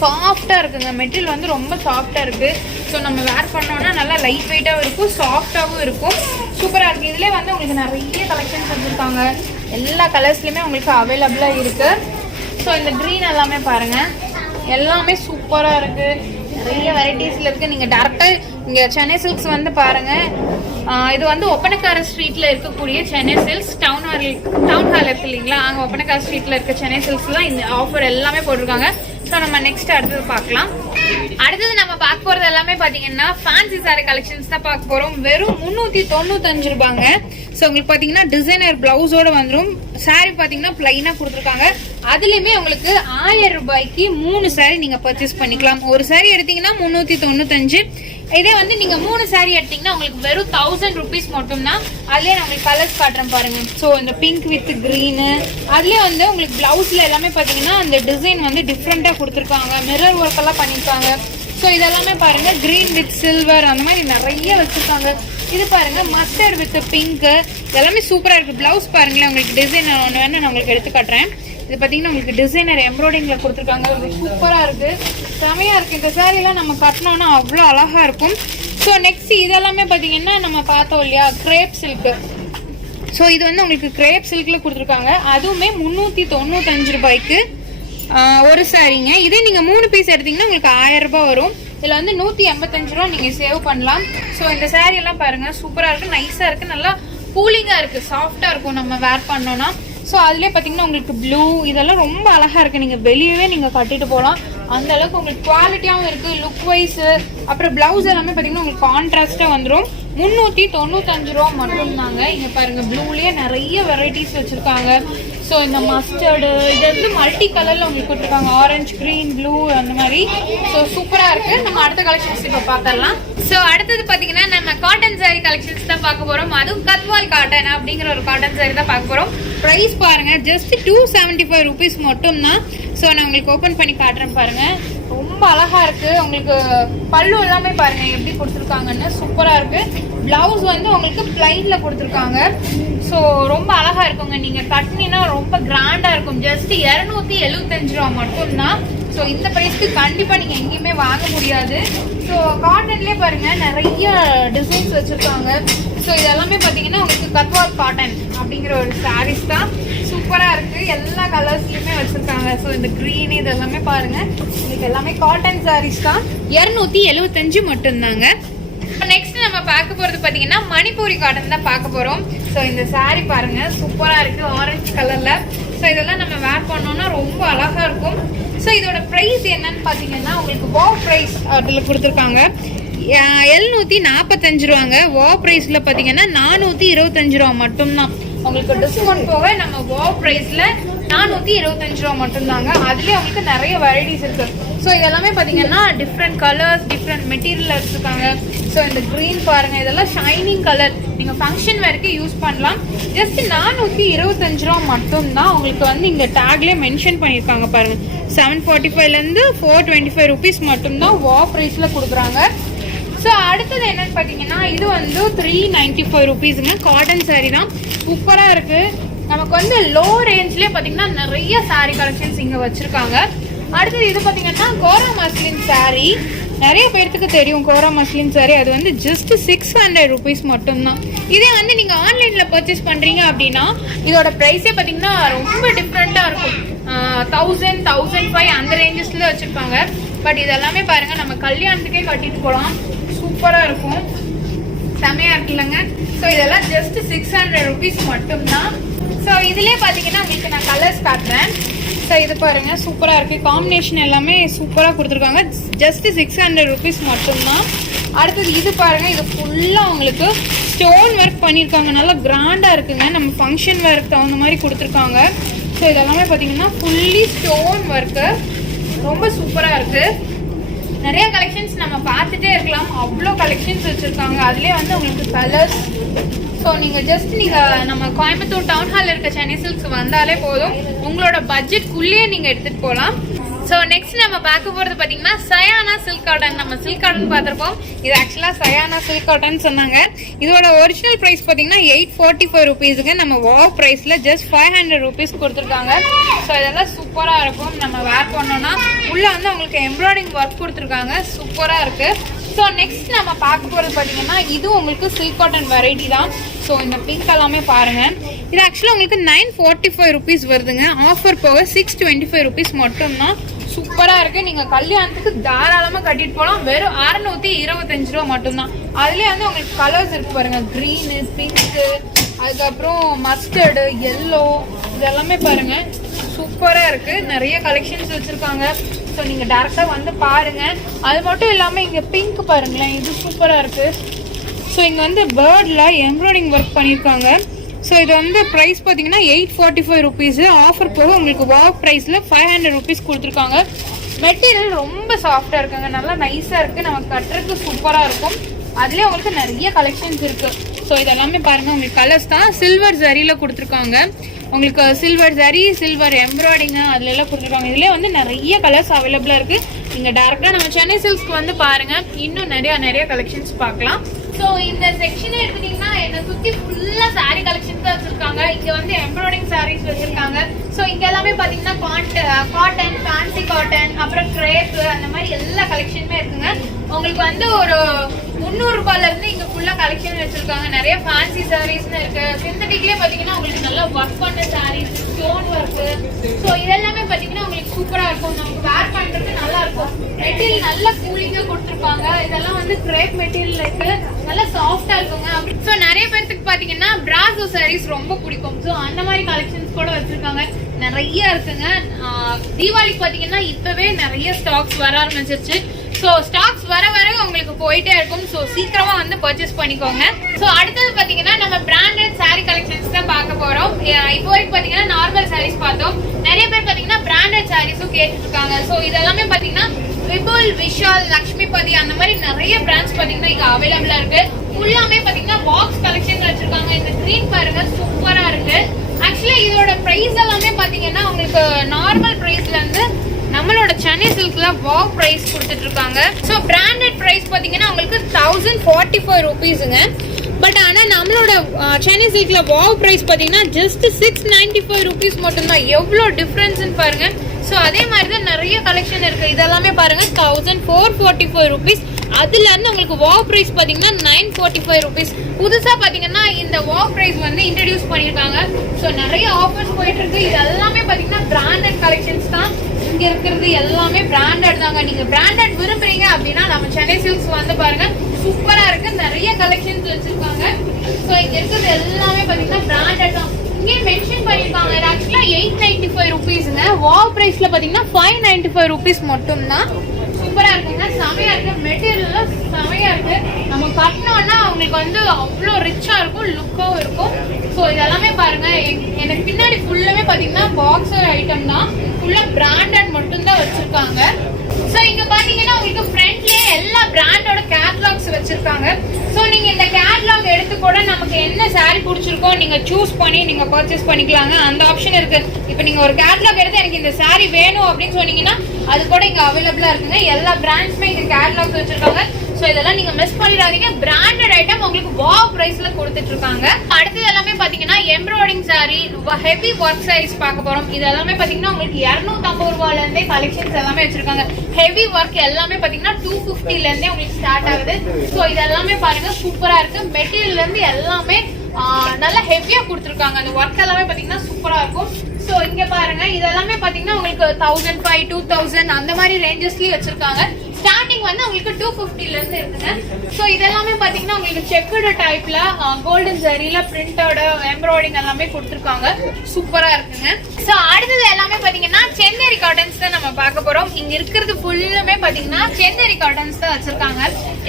சாஃப்டாக இருக்குங்க. மெட்டீரியல் வந்து ரொம்ப சாஃப்டாக இருக்குது. ஸோ நம்ம வேர் பண்ணோன்னா நல்லா லைட் வெயிட்டாகவும் இருக்கும், சாஃப்டாகவும் இருக்கும். சூப்பராக இருக்குது. இதிலே வந்து உங்களுக்கு நிறைய கலெக்ஷன்ஸ் வச்சுருக்காங்க. எல்லா கலர்ஸ்லையுமே உங்களுக்கு அவைலபிளாக இருக்குது. ஸோ இந்த க்ரீன் எல்லாமே பாருங்கள், எல்லாமே சூப்பராக இருக்குது. நிறைய வெரைட்டிஸில் இருக்குது. நீங்கள் டேரெக்டாக இங்கே சென்னை சில்க்ஸ் வந்து பாருங்கள். இது வந்து ஒப்பனக்கார ஸ்ட்ரீட்டில் இருக்கக்கூடிய சென்னை சில்க்ஸ் டவுன் ஹால் இருக்கு இல்லைங்களா, அங்கே ஒப்பனக்கார ஸ்ட்ரீட்டில் இருக்க சென்னை சில்க்ஸ் தான் இந்த ஆஃபர் எல்லாமே போட்டிருக்காங்க. ஸோ நம்ம நெக்ஸ்ட் அடுத்தது பார்க்கலாம். அடுத்தது நம்ம பார்க்க போகிறது எல்லாமே பார்த்தீங்கன்னா ஃபேன்சி சாரி கலெக்ஷன்ஸ் தான் பார்க்க போகிறோம். வெறும் 395 ரூபாங்க. ஸோ உங்களுக்கு பார்த்தீங்கன்னா டிசைனர் பிளவுஸோடு வந்துடும். சாரி பார்த்தீங்கன்னா பிளைனாக கொடுத்துருக்காங்க. அதுலேயுமே உங்களுக்கு 1000 ரூபாய்க்கு 3 சாரி நீங்கள் பர்ச்சேஸ் பண்ணிக்கலாம். ஒரு சாரி எடுத்தீங்கன்னா 395. இதே வந்து நீங்கள் 3 சாரி எடுத்தீங்கன்னா உங்களுக்கு வெறும் 1000 rupees மட்டும்தான். அதுலேயே நான் உங்களுக்கு கலர்ஸ் காட்டுறேன் பாருங்க. ஸோ இந்த பிங்க் வித் க்ரீனு, அதுலேயே வந்து உங்களுக்கு பிளவுஸில் எல்லாமே பார்த்தீங்கன்னா அந்த டிசைன் வந்து டிஃப்ரெண்ட்டாக கொடுத்துருக்காங்க. மிரர் ஒர்க் எல்லாம் பண்ணியிருக்காங்க. ஸோ இதெல்லாமே பாருங்கள் க்ரீன் வித் சில்வர் அந்த மாதிரி நிறைய வச்சுருக்காங்க. இது பாருங்கள் மஸ்டர்ட் வித் பிங்க்கு, எல்லாமே சூப்பராக இருக்குது. ப்ளவுஸ் பாருங்களேன், உங்களுக்கு டிசைன் ஒன்று வேணும் நான் உங்களுக்கு எடுத்து காட்டுறேன். இது பார்த்தீங்கன்னா உங்களுக்கு டிசைனர் எம்ப்ராய்டிங்கில் கொடுத்துருக்காங்க. சூப்பராக இருக்குது, செமையாக இருக்குது. இந்த சாரீலாம் நம்ம கட்டினோன்னா அவ்வளோ அழகாக இருக்கும். ஸோ நெக்ஸ்ட் இதெல்லாமே பார்த்தீங்கன்னா நம்ம பார்த்தோம் இல்லையா கிரேப் சில்க்கு. ஸோ இது வந்து உங்களுக்கு கிரேப் சில்கில் கொடுத்துருக்காங்க. அதுவுமே 395 ரூபாய்க்கு ஒரு சாரீங்க. இதே நீங்கள் 3 பீஸ் எடுத்தீங்கன்னா உங்களுக்கு 1000 ரூபாய் வரும். இதில் வந்து 185 ரூபா நீங்கள் சேவ் பண்ணலாம். ஸோ இந்த சாரீ எல்லாம் பாருங்கள் சூப்பராக இருக்குது, நைஸாக இருக்குது, நல்லா கூலிங்காக இருக்குது, சாஃப்டாக இருக்கும் நம்ம வேர் பண்ணோன்னா. ஸோ அதுலேயே பார்த்தீங்கன்னா உங்களுக்கு ப்ளூ இதெல்லாம் ரொம்ப அழகாக இருக்குது. நீங்கள் வெளியவே நீங்கள் கட்டிட்டு போகலாம். அந்த அளவுக்கு உங்களுக்கு குவாலிட்டியாகவும் இருக்குது, லுக் வைஸு. அப்புறம் ப்ளவுஸ் எல்லாமே பார்த்தீங்கன்னா உங்களுக்கு கான்ட்ராஸ்ட்டாக வந்துடும். 395 ரூபா மட்டும்தாங்க. இங்கே பாருங்கள் ப்ளூலேயே நிறைய வெரைட்டிஸ் வச்சுருக்காங்க. ஸோ இந்த மஸ்டர்டு இது வந்து மல்டி கலரில் உங்களுக்கு கொடுத்துருக்காங்க, ஆரஞ்சு, க்ரீன், ப்ளூ அந்த மாதிரி. ஸோ சூப்பராக இருக்குது. நம்ம அடுத்த கலெக்ஷன்ஸ் இப்போ பார்த்துடலாம். ஸோ அடுத்தது பார்த்தீங்கன்னா நம்ம காட்டன் சாரீ கலெக்ஷன்ஸ் தான் பார்க்க போகிறோம். அதுவும் கத்வால் காட்டன் அப்படிங்கிற ஒரு காட்டன் சாரீ தான் பார்க்க போகிறோம். ப்ரைஸ் பாருங்கள், ஜஸ்ட் 275 rupees மட்டும்தான். ஸோ நான் உங்களுக்கு ஓப்பன் பண்ணி காட்டுறேன் பாருங்கள். ரொம்ப அழகாக இருக்குது. உங்களுக்கு பல்லு எல்லாமே பாருங்கள் எப்படி கொடுத்துருக்காங்கன்னு, சூப்பராக இருக்குது. ப்ளவுஸ் வந்து உங்களுக்கு பிளைனில் கொடுத்துருக்காங்க. ஸோ ரொம்ப அழகாக இருக்குங்க. நீங்கள் கட்டினீங்கன்னா ரொம்ப கிராண்டாக இருக்கும். ஜஸ்ட் 275 ரூபா மட்டும்தான். ஸோ இந்த ப்ரைஸ்க்கு கண்டிப்பாக நீங்கள் எங்கேயுமே வாங்க முடியாது. ஸோ காட்டன்லேயே பாருங்கள் நிறைய டிசைன்ஸ் வச்சுருக்காங்க. ஸோ இதெல்லாமே பார்த்தீங்கன்னா உங்களுக்கு கத்வால் காட்டன் அப்படிங்கிற ஒரு சாரீஸ் தான். சூப்பராக இருக்குது. எல்லா கலர்ஸ்லையுமே வச்சுருக்காங்க. ஸோ இந்த க்ரீன் இதெல்லாமே பாருங்கள், உங்களுக்கு எல்லாமே காட்டன் சாரீஸ் தான். 275 மட்டும்தாங்க. நெக்ஸ்ட் நம்ம பார்க்க போகிறது பார்த்தீங்கன்னா மணிப்பூரி காட்டன் தான் பார்க்க போகிறோம். ஸோ இந்த சாரீ பாருங்கள், சூப்பராக இருக்குது, ஆரஞ்சு கலரில். ஸோ இதெல்லாம் நம்ம வேர் பண்ணோன்னா ரொம்ப அழகாக இருக்கும். ஸோ இதோட ப்ரைஸ் என்னன்னு பார்த்தீங்கன்னா உங்களுக்கு வாவ் ப்ரைஸ் அதில் கொடுத்துருக்காங்க 745 ரூபாங்க. வாவ் ப்ரைஸில் பார்த்தீங்கன்னா 425 ரூபா மட்டும்தான். உங்களுக்கு டிஸ்கவுண்ட் போக நம்ம வாவ் ப்ரைஸில் 425 ரூபா மட்டும்தாங்க. அதுலேயே உங்களுக்கு நிறைய வெரைட்டிஸ் இருக்குது. ஸோ இதெல்லாமே பார்த்தீங்கன்னா டிஃப்ரெண்ட் கலர்ஸ், டிஃப்ரெண்ட் மெட்டீரியல் வச்சுருக்காங்க. ஸோ இந்த க்ரீன் பாருங்கள், இதெல்லாம் ஷைனிங் கலர். நீங்கள் ஃபங்க்ஷன் வரைக்கும் யூஸ் பண்ணலாம். ஜஸ்ட் 425 ரூபா மட்டும்தான். உங்களுக்கு வந்து இங்கே டேக்லேயே மென்ஷன் பண்ணியிருக்காங்க பாருங்கள். 745லேருந்து 425 rupees மட்டும்தான் வாவ் ப்ரைஸில் கொடுக்குறாங்க. ஸோ அடுத்தது என்னன்னு பார்த்தீங்கன்னா இது வந்து 395 rupeesங்க. காட்டன் சாரீ தான், சூப்பராக இருக்குது. நமக்கு வந்து லோ ரேஞ்ச்லேயே பார்த்தீங்கன்னா நிறைய சாரீ கலெக்ஷன்ஸ் இங்கே வச்சுருக்காங்க. அடுத்தது இது பார்த்தீங்கன்னா கோரா மஸ்லின் சாரீ. நிறைய பேர்த்துக்கு தெரியும் கோரா மஸ்லின் சாரீ. அது வந்து ஜஸ்ட் 600 rupees மட்டும்தான். இதே வந்து நீங்கள் ஆன்லைனில் பர்ச்சேஸ் பண்ணுறீங்க அப்படின்னா இதோட ப்ரைஸே பார்த்தீங்கன்னா ரொம்ப டிஃப்ரெண்ட்டாக இருக்கும். 1000, 1005 அந்த ரேஞ்சஸில் வச்சுருப்பாங்க. பட் இதெல்லாமே பாருங்கள், நம்ம கல்யாணத்துக்கே கட்டிட்டு போகலாம். சூப்பராக இருக்கும், செமையாக இருக்குல்லங்க. ஸோ இதெல்லாம் ஜஸ்ட் 600 rupees மட்டும்தான். ஸோ இதுலேயே பார்த்தீங்கன்னா உங்களுக்கு நான் கலர்ஸ் காட்டுறேன். ஸோ இது பாருங்கள், சூப்பராக இருக்குது. காம்பினேஷன் எல்லாமே சூப்பராக கொடுத்துருக்காங்க. ஜஸ்ட் 600 rupees மட்டும்தான். அடுத்தது இது பாருங்கள், இது ஃபுல்லாக உங்களுக்கு ஸ்டோன் ஒர்க் பண்ணியிருக்காங்க. நல்லா கிராண்டாக இருக்குங்க. நம்ம ஃபங்க்ஷன் ஒர்க் தகுந்த மாதிரி கொடுத்துருக்காங்க. ஸோ இதெல்லாமே பார்த்தீங்கன்னா ஃபுல்லி ஸ்டோன் ஒர்க்கு, ரொம்ப சூப்பராக இருக்குது. நிறைய கலெக்ஷன்ஸ் நம்ம பார்த்துட்டே இருக்கலாம். அவ்வளோ கலெக்ஷன்ஸ் வச்சுருக்காங்க. அதுலேயே வந்து உங்களுக்கு கலர்ஸ். ஸோ நீங்கள் ஜஸ்ட் நீங்கள் நம்ம கோயம்புத்தூர் டவுன் ஹாலில் இருக்க சென்னை சில்க்ஸ் வந்தாலே போதும். உங்களோட பட்ஜெட்குள்ளேயே நீங்கள் எடுத்துகிட்டு போகலாம். ஸோ நெக்ஸ்ட் நம்ம பார்க்க போகிறது பார்த்தீங்கன்னா சயானா சில்க் காட்டன். நம்ம சில்க் காட்டன் பார்த்துருப்போம். இது ஆக்சுவலாக சயானா சில்க் காட்டன் சொன்னாங்க. இதோட ஒரிஜினல் ப்ரைஸ் பார்த்தீங்கன்னா 845 rupeesங்க. நம்ம வாவ் ப்ரைஸில் ஜஸ்ட் 500 rupees கொடுத்துருக்காங்க. ஸோ இதெல்லாம் சூப்பராக இருக்கும். நம்ம வேர் பண்ணோன்னா உள்ளே வந்து உங்களுக்கு எம்ப்ராய்டிங் ஒர்க் கொடுத்துருக்காங்க. சூப்பராக இருக்குது. ஸோ நெக்ஸ்ட் நம்ம பார்க்க போகிறது பார்த்தீங்கன்னா இதுவும் உங்களுக்கு சில்க் காட்டன் வெரைட்டி தான். ஸோ இந்த பிங்க் எல்லாமே பாருங்கள். இது ஆக்சுவலாக உங்களுக்கு 945 rupees வருதுங்க. ஆஃபர் போக 625 rupees மட்டும்தான். சூப்பராக இருக்குது. நீங்கள் கல்யாணத்துக்கு தாராளமாக கட்டிட்டு போகலாம். வெறும் 625 ரூபா மட்டும்தான். அதுலேயே வந்து உங்களுக்கு கலர்ஸ் இருக்குது பாருங்கள். க்ரீனு, பிங்க்கு, அதுக்கப்புறம் மஸ்டர்டு, எல்லோ, இதெல்லாமே பாருங்கள் சூப்பராக இருக்குது. நிறைய கலெக்ஷன்ஸ் வச்சுருக்காங்க. ஸோ நீங்கள் டேரெக்டாக வந்து பாருங்கள். அது மட்டும் இல்லாமல் இங்கே பிங்க் பாருங்களேன், இது சூப்பராக இருக்குது. ஸோ இங்கே வந்து பேர்டில் எம்ப்ராய்டிங் ஒர்க் பண்ணியிருக்காங்க. ஸோ இது வந்து ப்ரைஸ் பார்த்தீங்கன்னா 845 rupees. ஆஃபர் போக உங்களுக்கு வாவ் ப்ரைஸில் 500 rupees கொடுத்துருக்காங்க. மெட்டீரியல் ரொம்ப சாஃப்டாக இருக்குங்க, நல்லா நைஸாக இருக்குது. நமக்கு கட்டுறதுக்கு சூப்பராக இருக்கும். அதுலேயே உங்களுக்கு நிறைய கலெக்ஷன்ஸ் இருக்குது. ஸோ இதெல்லாமே பாருங்கள், உங்களுக்கு கலர்ஸ் தான் சில்வர் ஜரியில் கொடுத்துருக்காங்க. உங்களுக்கு சில்வர் ஜரி, சில்வர் எம்ப்ராய்டிங்கு அதுலெல்லாம் கொடுத்துருக்காங்க. இதுலேயே வந்து நிறைய கலர்ஸ் அவைலபிளாக இருக்குது. நீங்கள் டேரெக்டாக நம்ம சென்னை சில்க்ஸ்க்கு வந்து பாருங்கள். இன்னும் நிறைய கலெக்ஷன்ஸ் பார்க்கலாம். ஸோ இந்த செக்ஷனை எடுத்துட்டிங்கன்னா என்னை சுற்றி ஃபுல்லாக சாரீ கலெக்ஷன்ஸ் தான் வச்சுருக்காங்க. இங்கே வந்து எம்ப்ராய்டிங் சாரீஸ் வச்சுருக்காங்க. ஸோ இங்கே எல்லாமே பார்த்தீங்கன்னா காட்டன், ஃபேன்சி காட்டன், அப்புறம் கிரேப்பு, அந்த மாதிரி எல்லா கலெக்ஷனுமே இருக்குங்க. உங்களுக்கு வந்து ஒரு 300 ரூபாயிலேருந்து இங்கே ஃபுல்லாக கலெக்ஷன் வச்சுருக்காங்க. நிறைய ஃபேன்சி சாரீஸ்னு இருக்குது. சிந்தட்டிக்லேயே பார்த்தீங்கன்னா உங்களுக்கு நல்லா ஒர்க் பண்ண சாரீஸ், ஸ்டோன் ஒர்க்கு. ஸோ இதெல்லாமே பார்த்தீங்கன்னா உங்களுக்கு சூப்பராக இருக்கும். நமக்கு வேர் பண்ணுறது நல்லாயிருக்கும். மெட்டீரியல் நல்ல கூலிங்காக கொடுத்துருப்பாங்க. இதெல்லாம் வந்து கிரேப் மெட்டீரியல் இருக்குது, நல்லா சாஃப்டாக இருக்குங்க. ஸோ நிறைய பேர்த்துக்கு பார்த்தீங்கன்னா பிராசோ சாரீஸ் ரொம்ப பிடிக்கும். ஸோ அந்த மாதிரி கலெக்ஷன்ஸ் கூட வச்சுருக்காங்க. நிறைய இருக்குங்க. தீபாவளிக்கு பார்த்தீங்கன்னா இப்போவே நிறைய ஸ்டாக்ஸ் வர ஆரம்பிச்சிருச்சு. ஸோ ஸ்டாக்ஸ் வர உங்களுக்கு போயிட்டே இருக்கும். ஸோ சீக்கிரமா வந்து பர்ச்சேஸ் பண்ணிக்கோங்க. ஸோ அடுத்தது பார்த்தீங்கன்னா நம்ம பிராண்டட் சாரீ கலெக்ஷன்ஸ் தான் பார்க்க போகிறோம். இப்போ வரைக்கும் பாத்தீங்கன்னா நார்மல் சாரீஸ் பார்த்தோம். நிறைய பேர் பாத்தீங்கன்னா பிராண்டட் சாரீஸும் கேட்டுட்டு இருக்காங்க. ஸோ இதெல்லாமே பாத்தீங்கன்னா விபுல், விஷால், லக்ஷ்மிபதி அந்த மாதிரி நிறைய பிராண்ட்ஸ் பாத்தீங்கன்னா இங்க அவைலபிளா இருக்கு. ஃபுல்லாமே பாத்தீங்கன்னா பாக்ஸ் கலெக்ஷன் வச்சிருக்காங்க. இந்த கிரீன் பாருங்க சூப்பரா இருக்கு. ஆக்சுவலி இதோட பிரைஸ் எல்லாமே பாத்தீங்கன்னா உங்களுக்கு நார்மல் பிரைஸ்ல இருந்து நம்மளோட சென்னை சில்க்ல வாவ் பிரைஸ் கொடுத்துட்டு இருக்காங்க. ஸோ பிராண்டட் பிரைஸ் பாத்தீங்கன்னா உங்களுக்கு 1044 ரூபீஸுங்க. பட் ஆனால் நம்மளோட சென்னை சில்க்ல வாவ் பிரைஸ் பாத்தீங்கன்னா ஜஸ்ட் 695 ரூபீஸ் மட்டும்தான். எவ்வளோ டிஃப்ரென்ஸ்ன்னு பாருங்க. ஸோ அதே மாதிரி தான் நிறைய கலெக்ஷன் இருக்கு. இதெல்லாமே பாருங்க 1444 ரூபீஸ். அதுல இருந்து உங்களுக்கு வாவ் பிரைஸ் பாத்தீங்கன்னா 945 ரூபீஸ். புதுசா பாத்தீங்கன்னா இந்த வாவ் பிரைஸ் வந்து இன்ட்ரடியூஸ் பண்ணிருக்காங்க. ஸோ நிறைய ஆஃபர்ஸ் போயிட்டு இருக்கு. இது எல்லாமே பாத்தீங்கன்னா பிராண்டட் கலெக்ஷன்ஸ் தான். இங்க இருக்கிறது எல்லாமே பிராண்டட் தாங்க. நீங்க பிராண்டட் விரும்புறீங்க அப்படின்னா நம்ம சென்னை சில்க்ஸ் வந்து பாருங்க சூப்பரா இருக்கு. நிறைய கலெக்ஷன்ஸ் வச்சிருக்காங்க. ஸோ இங்க இருக்கிறது எல்லாமே பாத்தீங்கன்னா பிராண்டட் தான். இங்கே மென்ஷன் பண்ணிருக்காங்க. இது ஆக்சுவலா 895 ரூபீஸ்ங்க. வாவ் பிரைஸ்ல பாத்தீங்கன்னா 595 ரூபீஸ் மட்டும் தான். சூப்பரா இருக்குங்க. செமையா இருக்கு. மெட்டீரியல் செமையா இருக்கு. நம்ம கட்டினோம்னா அவங்களுக்கு வந்து அவ்வளோ ரிச்சா இருக்கும், லுக்காவும் இருக்கும். ஸோ இதெல்லாமே பாருங்க. எனக்கு பின்னாடி ஃபுல்லாமே பாத்தீங்கன்னா பாக்ஸர் ஐட்டம் தான். ஃபுல்லா பிராண்டட் மட்டும் தான் வச்சிருக்காங்க. ஸோ இங்க பாத்தீங்கன்னா உங்களுக்கு ஃப்ரண்ட்லயே எல்லா பிராண்டோட கேட்லாக்ஸ் வச்சிருக்காங்க. ஸோ நீங்க இந்த கேட்லாக் எடுத்து கூட நமக்கு என்ன சாரி பிடிச்சிருக்கோ நீங்க சூஸ் பண்ணி நீங்க பர்ச்சேஸ் பண்ணிக்கலாங்க. அந்த ஆப்ஷன் இருக்கு. இப்போ நீங்க ஒரு கேட்லாக் எடுத்து எனக்கு இந்த சாரி வேணும் அப்படின்னு சொன்னீங்கன்னா அது கூட இங்க அவைலபிளா இருக்குங்க. எல்லா பிராண்ட்ஸ்மே இங்க கேட்லாக்ஸ் வச்சிருக்காங்க. ஸோ இதெல்லாம் நீங்க மிஸ் பண்ணிடாதீங்க. பிராண்டட் ஐட்டம் உங்களுக்கு வாவ் பிரைஸ்ல கொடுத்துட்டு இருக்காங்க. அடுத்தது எல்லாமே பாத்தீங்கன்னா embroidering sari, heavy work saris பார்க்க போறோம். இது எல்லாமே பாத்தீங்கன்னா உங்களுக்கு 250 ரூபாயில இருந்தே கலெக்ஷன்ஸ் எல்லாமே வச்சிருக்காங்க. ஹெவி ஒர்க் எல்லாமே பாத்தீங்கன்னா 250ல இருந்தே உங்களுக்கு ஸ்டார்ட் ஆகுது. ஸோ இது எல்லாமே பாருங்க சூப்பரா இருக்கு. மெட்டீரியல்ல இருந்து எல்லாமே நல்லா ஹெவியா கொடுத்துருக்காங்க. அந்த ஒர்க் எல்லாமே பாத்தீங்கன்னா சூப்பரா இருக்கும். ஸோ இங்க பாருங்க இதெல்லாமே பாத்தீங்கன்னா உங்களுக்கு 1005, 2000 அந்த மாதிரி ரேஞ்சஸ்லயும் வச்சிருக்காங்க. ஸ்டார்டிங் வந்து உங்களுக்கு 250ல இருந்து இருக்குங்க. ஸோ இதெல்லாமே பாத்தீங்கன்னா உங்களுக்கு செக்குடு டைப்ல கோல்டன் ஜரியில பிரிண்டோட எம்ப்ராய்டிங் எல்லாமே கொடுத்துருக்காங்க. சூப்பரா இருக்குங்க. ஸோ அடுத்தது எல்லாமே பாத்தீங்கன்னா செந்தேரி காட்டன்ஸ் தான் நம்ம பார்க்க போறோம். இங்க இருக்கிறது ஃபுல்லுமே பாத்தீங்கன்னா செந்தேரி காட்டன்ஸ் தான் வச்சிருக்காங்க.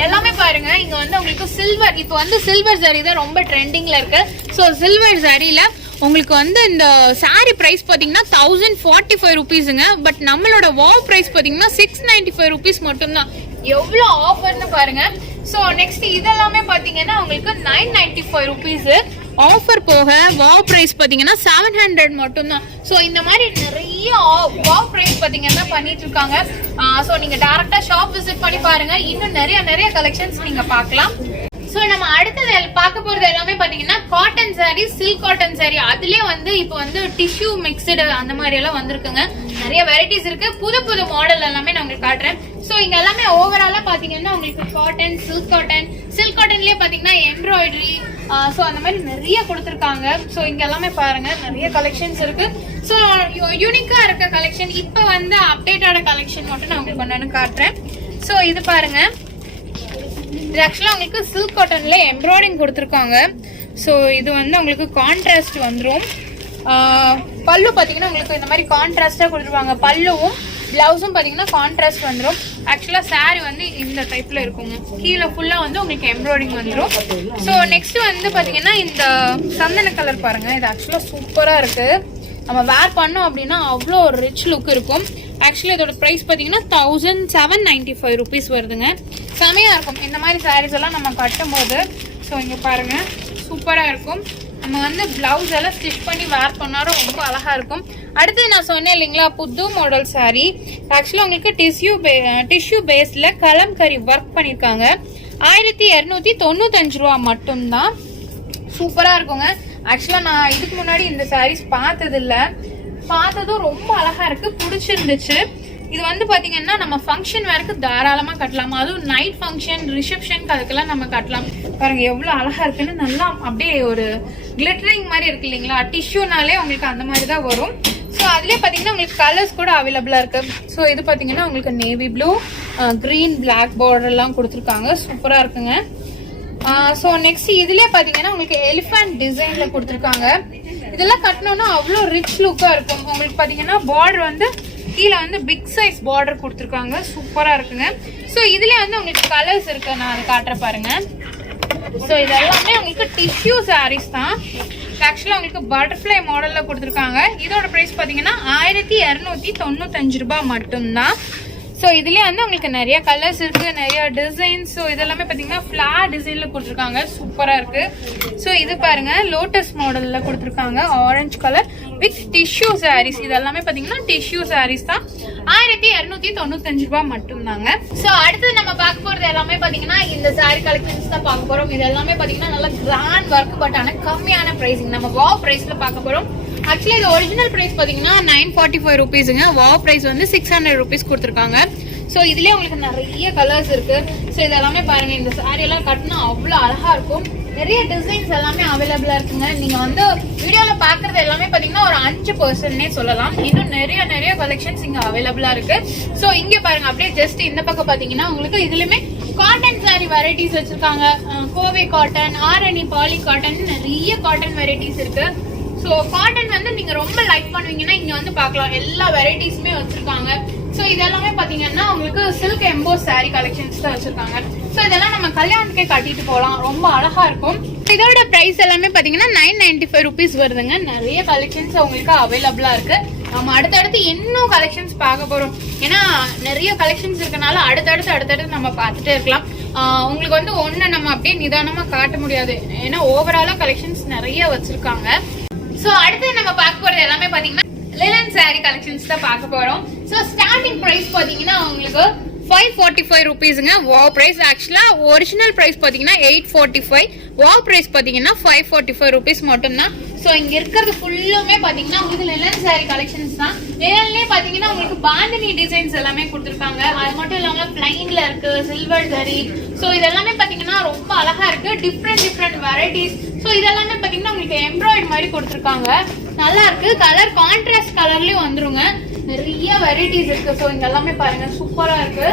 எல்லாமே பாருங்க இங்க வந்து உங்களுக்கு சில்வர், இப்போ வந்து சில்வர் ஜரி தான் ரொம்ப ட்ரெண்டிங்ல இருக்கு. ஸோ சில்வர் ஜரியில உங்களுக்கு வந்து இந்த சாரி பிரைஸ் பாத்தீங்கன்னா 1045 ரூபீஸுங்க. பட் நம்மளோட வாவ் பிரைஸ் பாத்தீங்கன்னா 695 ரூபீஸ் மட்டும்தான். எவ்வளவு ஆஃபர்னு பாருங்க. ஸோ நெக்ஸ்ட் இதெல்லாமே பாத்தீங்கன்னா உங்களுக்கு 995 ரூபீஸ். ஆஃபர் போக வாவ் பிரைஸ் பாத்தீங்கன்னா 700 மட்டும்தான். ஸோ இந்த மாதிரி நிறைய வாவ் பிரைஸ் பாத்தீங்கன்னா பண்ணிட்டு இருக்காங்க. ஸோ நீங்க டைரக்டா ஷாப் விசிட் பண்ணி பாருங்க. இன்னும் நிறைய கலெக்ஷன்ஸ் நீங்க பார்க்கலாம். ஸோ நம்ம அடுத்தது பார்க்க போறது எல்லாமே பாத்தீங்கன்னா cotton sorry, silk cotton sorry. அதுலயே வந்து இப்போ வந்து டிஷ்யூ மிக்சடு அந்த மாதிரி எல்லாம் வந்திருக்குங்க. நிறைய வெரைட்டிஸ் இருக்கு. புது மாடல் எல்லாமே நான் உங்களுக்கு காட்டுறேன். ஸோ இங்க எல்லாமே ஓவராலா பாத்தீங்கன்னா உங்களுக்கு காட்டன், சில்க் காட்டன்லயே பாத்தீங்கன்னா எம்ப்ராய்டரி, ஸோ அந்த மாதிரி நிறைய கொடுத்துருக்காங்க. ஸோ இங்க எல்லாமே பாருங்க நிறைய கலெக்ஷன்ஸ் இருக்கு. ஸோ யூனிக்கா இருக்க கலெக்ஷன் இப்போ வந்து அப்டேட்டோட கலெக்ஷன் மட்டும் நான் உங்களுக்கு கொண்டாந்து காட்டுறேன். ஸோ இது பாருங்க. இது ஆக்சுவலா உங்களுக்கு சில்க் காட்டன்ல எம்ப்ராய்டிங் கொடுத்துருக்காங்க. ஸோ இது வந்து உங்களுக்கு கான்ட்ராஸ்ட் வந்துடும். பல்லு பாத்தீங்கன்னா உங்களுக்கு இந்த மாதிரி கான்ட்ராஸ்டா கொடுத்துருவாங்க. பல்லுவும் பிளவுஸும் பாத்தீங்கன்னா கான்ட்ராஸ்ட் வந்துடும். ஆக்சுவலா சாரி வந்து இந்த டைப்ல இருக்குங்க. கீழே ஃபுல்லா வந்து உங்களுக்கு எம்ப்ராய்டிஙங் வந்துடும். ஸோ நெக்ஸ்ட் வந்து பாத்தீங்கன்னா இந்த சந்தன கலர் பாருங்க. இது ஆக்சுவலா சூப்பரா இருக்கு. நம்ம வேர் பண்ணோம் அப்படின்னா அவ்வளோ ஒரு ரிச் லுக் இருக்கும். ஆக்சுவலி இதோட ப்ரைஸ் பார்த்தீங்கன்னா 1795 ரூபீஸ் வருதுங்க. செமையாக இருக்கும் இந்த மாதிரி சாரீஸ் எல்லாம் நம்ம கட்டும் போது. ஸோ இங்கே பாருங்கள் சூப்பராக இருக்கும். நம்ம வந்து பிளவுஸ் எல்லாம் ஸ்டிச் பண்ணி வேர் பண்ணாலும் ரொம்ப அழகாக இருக்கும். அடுத்து நான் சொன்னேன் இல்லைங்களா புது மாடல் சாரீ. ஆக்சுவலாக உங்களுக்கு டிஷ்யூ பேஸில் கலம்கரி ஒர்க் பண்ணியிருக்காங்க. 1295 ரூபா மட்டும்தான். சூப்பராக இருக்குங்க. ஆக்சுவலாக நான் இதுக்கு முன்னாடி இந்த சாரீஸ் பார்த்ததும் ரொம்ப அழகா இருக்கு, பிடிச்சிருந்துச்சு. இது வந்து பாத்தீங்கன்னா நம்ம ஃபங்க்ஷன் வேருக்கு தாராளமா கட்டலாம். அதுவும் நைட் ஃபங்க்ஷன், ரிசப்ஷனுக்கு அதுக்கெல்லாம் நம்ம கட்டலாம். பாருங்க எவ்வளவு அழகா இருக்குன்னு. நல்லா அப்படியே ஒரு கிளிட்டரிங் மாதிரி இருக்கு இல்லைங்களா. டிஷ்யூனாலே உங்களுக்கு அந்த மாதிரி தான் வரும். ஸோ அதுலேயே பார்த்தீங்கன்னா உங்களுக்கு கலர்ஸ் கூட அவைலபிளாக இருக்கு. ஸோ இது பார்த்தீங்கன்னா உங்களுக்கு நேவி ப்ளூ, க்ரீன், பிளாக் பார்டர்லாம் கொடுத்துருக்காங்க. சூப்பராக இருக்குங்க. ஸோ நெக்ஸ்ட் இதுலேயே பார்த்தீங்கன்னா உங்களுக்கு எலிஃபண்ட் டிசைனில் கொடுத்துருக்காங்க. இதெல்லாம் கட்டணும்னா அவ்வளோ ரிச் லுக்காக இருக்கும். உங்களுக்கு பார்த்தீங்கன்னா பார்டர் வந்து கீழே வந்து பிக் சைஸ் பார்டர் கொடுத்துருக்காங்க. சூப்பராக இருக்குங்க. ஸோ இதுலேயே வந்து உங்களுக்கு கலர்ஸ் இருக்கு. நான் அதை காட்டுற பாருங்க. ஸோ இது எல்லாமே உங்களுக்கு டிஷ்யூ சாரீஸ் தான். ஆக்சுவலாக உங்களுக்கு பட்டர்ஃப்ளை மாடலில் கொடுத்துருக்காங்க. இதோட ப்ரைஸ் பார்த்தீங்கன்னா 1295 ரூபாய் மட்டும்தான். ஸோ இதுலேயே வந்து உங்களுக்கு நிறைய கலர்ஸ் இருக்குது, நிறைய டிசைன்ஸ். ஸோ இதெல்லாமே பார்த்தீங்கன்னா ஃப்ளார் டிசைனில் கொடுத்துருக்காங்க, சூப்பராக இருக்குது. ஸோ இது பாருங்கள் லோட்டஸ் மாடலில் கொடுத்துருக்காங்க, orange colour with tissue saris. இது எல்லாமே பார்த்தீங்கன்னா டிஷ்யூ சாரீஸ் தான், 1295 ரூபாய் மட்டும்தாங்க. ஸோ அடுத்தது நம்ம பார்க்க போகிறது எல்லாமே பார்த்தீங்கன்னா இந்த சாரீ கலெக்ஷன்ஸ் தான் பார்க்க போகிறோம். இது எல்லாமே பார்த்தீங்கன்னா நல்லா கிராண்ட் ஒர்க், பட் ஆனால் கம்மியான ப்ரைஸிங். நம்ம வாவ் ப்ரைஸில் பார்க்க போகிறோம். ஆக்சுவலி இது ஒரிஜினல் ப்ரைஸ் பார்த்தீங்கன்னா 945 ருபீஸுங்க. வாவ் ப்ரைஸ் வந்து 600 ருபீஸ் கொடுத்துருக்காங்க. ஸோ இதுலேயே உங்களுக்கு நிறைய கலர்ஸ் இருக்கு. ஸோ இதெல்லாமே பாருங்க, இந்த சாரீ எல்லாம் கட்டினா அவ்வளோ அழகா இருக்கும். நிறைய டிசைன்ஸ் எல்லாமே அவைலபிளா இருக்குங்க. நீங்க வந்து வீடியோல பாக்குறது எல்லாமே பாத்தீங்கன்னா ஒரு 5% சொல்லலாம். இன்னும் நிறைய கலெக்ஷன்ஸ் இங்க அவைலபிளா இருக்கு. ஸோ இங்க பாருங்க, அப்படியே ஜஸ்ட் இந்த பக்கம் பாத்தீங்கன்னா உங்களுக்கு இதுலயுமே காட்டன் சாரி வெரைட்டிஸ் வச்சிருக்காங்க. Kovai cotton, Arani poly cotton, நிறைய காட்டன் வெரைட்டிஸ் இருக்கு. ஸோ காட்டன் வந்து நீங்க ரொம்ப லைக் பண்ணுவீங்கன்னா இங்க வந்து பார்க்கலாம், எல்லா வெரைட்டிஸுமே வச்சிருக்காங்க. ஸோ இதெல்லாமே பாத்தீங்கன்னா உங்களுக்கு சில்க் எம்போஸ் சாரி கலெக்ஷன்ஸ் தான் வச்சிருக்காங்க. ஸோ இதெல்லாம் நம்ம கல்யாணத்துக்கே கட்டிட்டு போகலாம், ரொம்ப அழகா இருக்கும். இதோட பிரைஸ் எல்லாமே பாத்தீங்கன்னா 995 ருபீஸ் வருதுங்க. நிறைய கலெக்ஷன்ஸ் உங்களுக்கு அவைலபிளா இருக்கு. நம்ம அடுத்தடுத்து இன்னும் கலெக்ஷன்ஸ் பார்க்க போறோம். ஏன்னா நிறைய கலெக்ஷன்ஸ் இருக்கனால அடுத்தடுத்து நம்ம பார்த்துட்டே இருக்கலாம். உங்களுக்கு வந்து ஒண்ணு நம்ம அப்படியே நிதானமா காட்ட முடியாது, ஏன்னா ஓவராலா கலெக்ஷன்ஸ் நிறைய வச்சிருக்காங்க. சோ அடுத்து நம்ம பார்க்க போறது எல்லாமே பாத்தீங்கன்னா லினன் சாரி கலெக்ஷன்ஸ் தான் பார்க்க போறோம். சோ ஸ்டார்டிங் பிரைஸ் பாத்தீங்கன்னா உங்களுக்கு 545 ருபீஸ்ங்க. Wow price. ஆக்சுவலா ஒரிஜினல் பிரைஸ் பாத்தீங்கன்னா 845, வாவ் பிரைஸ் பாத்தீங்கன்னா 545 ருபீஸ் மட்டும்தான். சோ இங்க இருக்கிறது ஃபுல்லுமே பாத்தீங்கன்னா உங்களுக்கு லினன் சாரி கலெக்ஷன்ஸ் தான். லினன்லயே பாத்தீங்கன்னா உங்களுக்கு பாந்தினி டிசைன்ஸ் எல்லாமே கொடுத்துருக்காங்க. அது மட்டும் இல்லாம பிளைன்ல இருக்கு, சில்வர் ஜரி. சோ இதெல்லாமே பாத்தீங்கன்னா ரொம்ப அழகா இருக்கு. Different varieties. சோ இதெல்லாமே பாத்தீங்கன்னா உங்களுக்கு எம்ப்ராய்டரி மாதிரி கொடுத்துருக்காங்க, நல்லா இருக்கு. கலர் கான்ட்ராஸ்ட் கலர்லயும் வந்துருங்க. நிறைய வெரைட்டிஸ் இருக்கு. சோ இங்க எல்லாமே பாருங்க, சூப்பரா இருக்கு.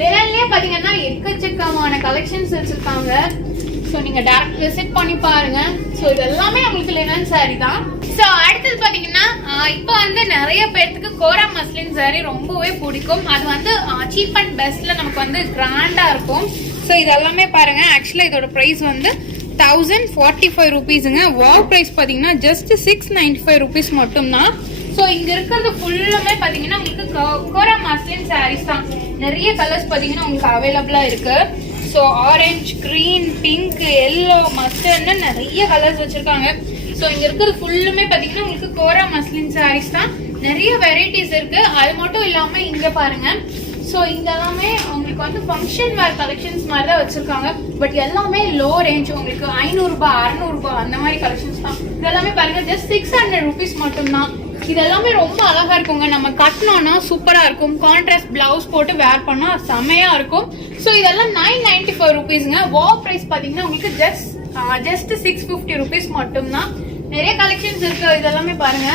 லினன்லயே பாத்தீங்கன்னா எக்கச்சக்கமான கலெக்ஷன்ஸ் வச்சிருக்காங்க. சோ நீங்க டைரக்ட் விசிட் பண்ணி பாருங்க. சோ இது எல்லாமே உங்களுக்கு லினன் சாரி தான். சோ அடுத்தது பாத்தீங்கன்னா இப்போ வந்து நிறைய பேருக்கு கோரா மஸ்லின் சாரி ரொம்பவே பிடிக்கும். அது வந்து சீப் அண்ட் பெஸ்ட்ல நமக்கு வந்து கிராண்டா இருக்கும். சோ இது எல்லாமே பாருங்க. ஆக்சுவலா இதோட பிரைஸ் வந்து 1045 ருபீஸுங்க. வாவ் பிரைஸ் பாத்தீங்கன்னா ஜஸ்ட் 695 ருபீஸ் மட்டும் தான். சோ இங்க இருக்கிறது ஃபுல்லுமே பாத்தீங்கன்னா உங்களுக்கு கோரா மஸ்லின் சாரீஸ் தான். நிறைய கலர்ஸ் பாத்தீங்கன்னா உங்களுக்கு அவைலபிளா இருக்கு. So orange, green, pink, yellow, மஸ்டர்ட்னு நிறைய கலர்ஸ் வச்சிருக்காங்க. ஸோ இங்க இருக்கிறது ஃபுல்லுமே பாத்தீங்கன்னா உங்களுக்கு கோரா மஸ்லின் சாரீஸ் தான். நிறைய வெரைட்டிஸ் இருக்கு. அது மட்டும் இல்லாம இங்க பாருங்க. ஸோ இங்க எல்லாமே உங்களுக்கு வந்து ஃபங்க்ஷன் வேர் கலெக்ஷன்ஸ் மாதிரி தான் வச்சிருக்காங்க. பட் எல்லாமே லோ ரேஞ்ச், உங்களுக்கு 500 ரூபாய், 600 ரூபாய் அந்த மாதிரி கலெக்ஷன்ஸ் தான். இதெல்லாமே பாருங்க ஜஸ்ட் 600 ருபீஸ் மட்டும்தான். இது எல்லாமே ரொம்ப அழகா இருக்குங்க. நம்ம கட்டணும்னா சூப்பரா இருக்கும். கான்ட்ராஸ்ட் பிளவுஸ் போட்டு வேர் பண்ணா செமையா இருக்கும். சோ இதெல்லாம் 995 ருபீஸ்ங்க. வாவ் பிரைஸ் பாத்தீங்கன்னா உங்களுக்கு ஜஸ்ட் 650 ருபீஸ் மட்டும்தான். நிறைய கலெக்ஷன்ஸ் இருக்கு. இதெல்லாமே பாருங்க,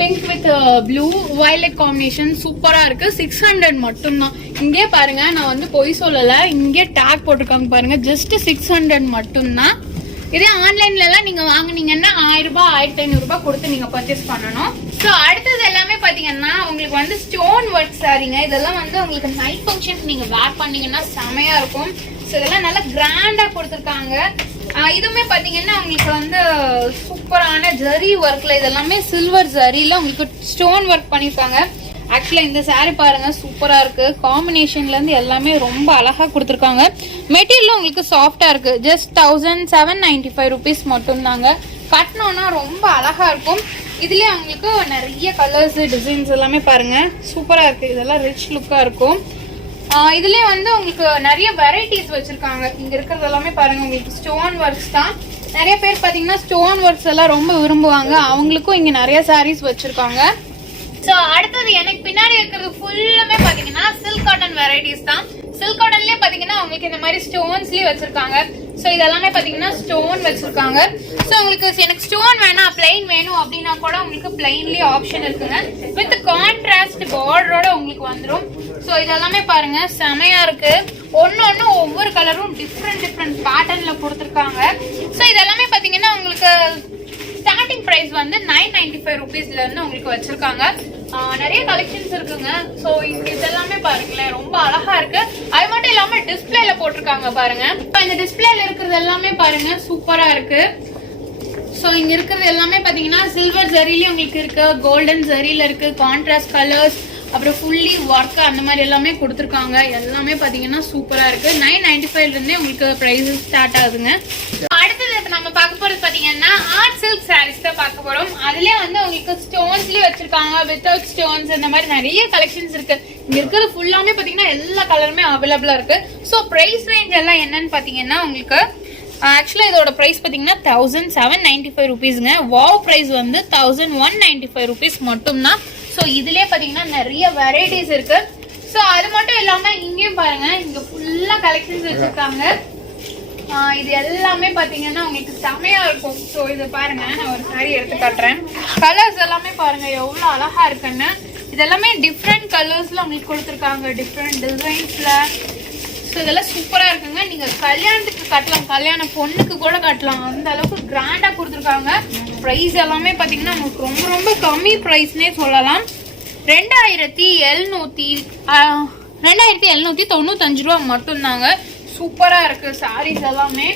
pink with blue violet combination சூப்பரா இருக்கு. 600 மட்டும்தான். இங்கே பாருங்க, நான் வந்து பொய் சொல்லல, இங்கே டேக் போட்டிருக்காங்க பாருங்க, ஜஸ்ட் 600 மட்டும்தான். இதே ஆன்லைன்ல எல்லாம் நீங்க வாங்குனீங்கன்னா 1000 ரூபாய் 1500 ரூபாய் கொடுத்து நீங்க பர்ச்சேஸ் பண்ணணும். சோ அடுத்தது எல்லாமே பாத்தீங்கன்னா உங்களுக்கு வந்து ஸ்டோன் ஒர்க் சாரீங்க. இதெல்லாம் வந்து உங்களுக்கு நைட் ஃபங்க்ஷன் நீங்க வேர் பண்ணீங்கன்னா செமையா இருக்கும். சோ இதெல்லாம் நல்லா கிராண்டா கொடுத்துருக்காங்க. இதுவுமே பாத்தீங்கன்னா உங்களுக்கு வந்து சூப்பரான ஜரி ஒர்க்ல, இதெல்லாமே சில்வர் ஜரியில உங்களுக்கு ஸ்டோன் ஒர்க் பண்ணிருக்காங்க. ஆக்சுவலா இந்த சாரி பாருங்க, சூப்பரா இருக்கு. காம்பினேஷன்ல இருந்து எல்லாமே ரொம்ப அழகா கொடுத்துருக்காங்க. மெட்டீரியல் உங்களுக்கு சாஃப்டா இருக்கு. ஜஸ்ட் 1795 ருபீஸ் மட்டும் தாங்க. கட்டணும்னா ரொம்ப அழகா இருக்கும். இதுலயே உங்களுக்கு நிறைய கலர்ஸ், டிசைன்ஸ் எல்லாமே பாருங்க, சூப்பரா இருக்கு. இதெல்லாம் ரிச் லுக்கா இருக்கும். இதுலயே வந்து உங்களுக்கு நிறைய வெரைட்டிஸ் வச்சிருக்காங்க. இங்க இருக்கிறது எல்லாமே பாருங்க, உங்களுக்கு ஸ்டோன் ஒர்க்ஸ் தான். நிறைய பேர் பாத்தீங்கன்னா ஸ்டோன் ஒர்க்ஸ் எல்லாம் ரொம்ப விரும்புவாங்க. அவங்களுக்கும் இங்க நிறைய சாரீஸ் வச்சிருக்காங்க. சோ அடுத்தது எனக்கு பின்னாடி இருக்கிறது ஃபுல்லுமே பாத்தீங்கன்னா சில்க் காட்டன் வெரைட்டிஸ் தான். சில்க் காட்டன்லயே பாத்தீங்கன்னா உங்களுக்கு இந்த மாதிரி ஸ்டோன்ஸ்லயே வச்சிருக்காங்க. சோ இதெல்லாமே பாத்தீங்கன்னா ஸ்டோன் வச்சிருக்காங்க. சோ உங்களுக்கு எனக்கு ஸ்டோன் வேணாம், பிளைன் வேணும் அப்படின்னா கூட உங்களுக்கு பிளைன்லயே ஆப்ஷன் இருக்குங்க. வித் கான்ட்ராஸ்ட் பார்டரோட உங்களுக்கு வந்துடும். சோ இதெல்லாமே பாருங்க, செமையா இருக்கு. ஒன்னு ஒவ்வொரு கலரும் டிஃப்ரெண்ட் பேட்டர்ன்ல கொடுத்துருக்காங்க. சோ இதெல்லாமே பாத்தீங்கன்னா உங்களுக்கு ஸ்டார்டிங் பிரைஸ் வந்து 995 ருபீஸ்ல இருந்து உங்களுக்கு வச்சிருக்காங்க. நிறைய கலெக்ஷன்ஸ் இருக்குங்க. ஸோ இங்க இதெல்லாமே பாருங்களேன் ரொம்ப அழகா இருக்கு. அது மட்டும் இல்லாம டிஸ்பிளேல போட்டிருக்காங்க பாருங்க. இந்த டிஸ்பிளேல இருக்கிறது எல்லாமே பாருங்க சூப்பரா இருக்கு. ஸோ இங்க இருக்கிறது எல்லாமே பாத்தீங்கன்னா சில்வர் ஜரிலயும் உங்களுக்கு இருக்கு, கோல்டன் ஜரியில இருக்கு, கான்ட்ராஸ்ட் கலர்ஸ், அப்புறம் ஃபுல்லி ஒர்க் அந்த மாதிரி எல்லாமே கொடுத்துருக்காங்க. எல்லாமே பாத்தீங்கன்னா சூப்பரா இருக்கு. 995 இருந்தே உங்களுக்கு பிரைஸ் ஸ்டார்ட் ஆகுதுங்க. அடுத்தது இப்ப நம்ம பார்க்க போறது பாத்தீங்கன்னா ஆர்ட் சில்க் சாரீஸ் தான் பார்க்க போறோம். அதுலயே வந்து உங்களுக்கு ஸ்டோன்ஸ்லயே வச்சிருக்காங்க, வித்தவுட் ஸ்டோன்ஸ், இந்த மாதிரி நிறைய கலெக்ஷன்ஸ் இருக்கு. இங்க இருக்கிறது ஃபுல்லாமே பாத்தீங்கன்னா எல்லா கலருமே அவைலபிளா இருக்கு. ஸோ பிரைஸ் ரேஞ்ச் எல்லாம் என்னன்னு பாத்தீங்கன்னா உங்களுக்கு ஆக்சுவலா இதோட பிரைஸ் பாத்தீங்கன்னா 1795 ருபீஸ்ங்க. வாவ் பிரைஸ் வந்து 1195 ருபீஸ் மட்டும்தான். ஸோ இதுலயே பாத்தீங்கன்னா நிறைய வெரைட்டிஸ் இருக்கு. ஸோ அது மட்டும் இல்லாம இங்கேயும் பாருங்க, இங்க ஃபுல்லா கலெக்ஷன்ஸ் வச்சிருக்காங்க. இது எல்லாமே பாத்தீங்கன்னா உங்களுக்கு செமையா இருக்கும். ஸோ இது பாருங்க, நான் ஒரு சாரி எடுத்து காட்டுறேன். கலர்ஸ் எல்லாமே பாருங்க எவ்வளவு அழகா இருக்குன்னு. இதெல்லாமே டிஃப்ரெண்ட் கலர்ஸ்ல உங்களுக்கு கொடுத்துருக்காங்க, டிஃப்ரெண்ட் டிசைன்ஸ்ல. ஸோ இதெல்லாம் சூப்பரா இருக்குங்க. நீங்க கல்யாணத்துக்கு கட்டலாம், கல்யாண பொண்ணுக்கு கூட கட்டலாம், அந்த அளவுக்கு கிராண்டா கொடுத்துருக்காங்க. பிரைஸ் எல்லாமே பாத்தீங்கன்னா உங்களுக்கு ரொம்ப ரொம்ப கம்மி பிரைஸ்னே சொல்லலாம். 2795 ரூபா மட்டும்தாங்க. சூப்பரா இருக்கு சாரீஸ் எல்லாமே.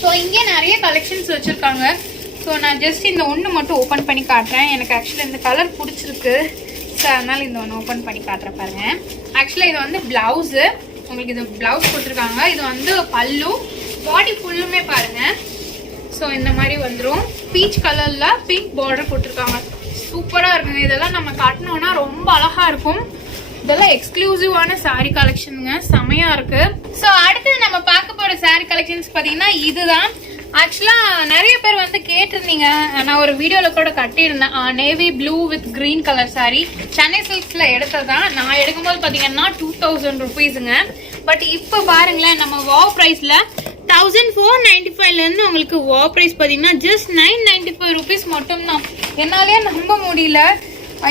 ஸோ இங்கே நிறைய கலெக்ஷன்ஸ் வச்சிருக்காங்க. ஸோ நான் ஜஸ்ட் இந்த ஒன்று மட்டும் ஓப்பன் பண்ணி காட்டுறேன். எனக்கு ஆக்சுவலாக இந்த கலர் பிடிச்சிருக்கு. ஸோ அதனால இந்த ஒன்று ஓப்பன் பண்ணி காட்டுறேன் பாருங்க. ஆக்சுவலாக இது வந்து பிளவுஸு, உங்களுக்கு இது பிளவுஸ் கொடுத்துருக்காங்க. இது வந்து பல்லு, பாடி ஃபுல்லுமே பாருங்க. ஸோ இந்த மாதிரி வந்துடும். பீச் கலர்ல பிங்க் பார்டர் கொடுத்துருக்காங்க. சூப்பரா இருக்குங்க. இதெல்லாம் நம்ம காட்டணும்னா ரொம்ப அழகா இருக்கும். இதெல்லாம் எக்ஸ்க்ளூசிவான சாரி கலெக்ஷனுங்க, செமையா இருக்கு. ஸோ அடுத்தது நம்ம பார்க்க போற சாரி கலெக்ஷன்ஸ் பாத்தீங்கன்னா இதுதான். ஆக்சுவலா நிறைய பேர் வந்து கேட்டிருந்தீங்க, நான் ஒரு வீடியோல கூட கட்டியிருந்தேன். Navy blue with green colour sari Chennai சில்க்ஸ்ல எடுத்ததான். நான் எடுக்கும்போது பாத்தீங்கன்னா 2000 ருபீஸுங்க. பட் இப்போ பாருங்களேன், நம்ம வாவ் பிரைஸ்ல 1495 இருந்து உங்களுக்கு வாவ் பிரைஸ் பாத்தீங்கன்னா ஜஸ்ட் 995 ருபீஸ் மட்டும்தான். என்னாலேயே நம்ப முடியல.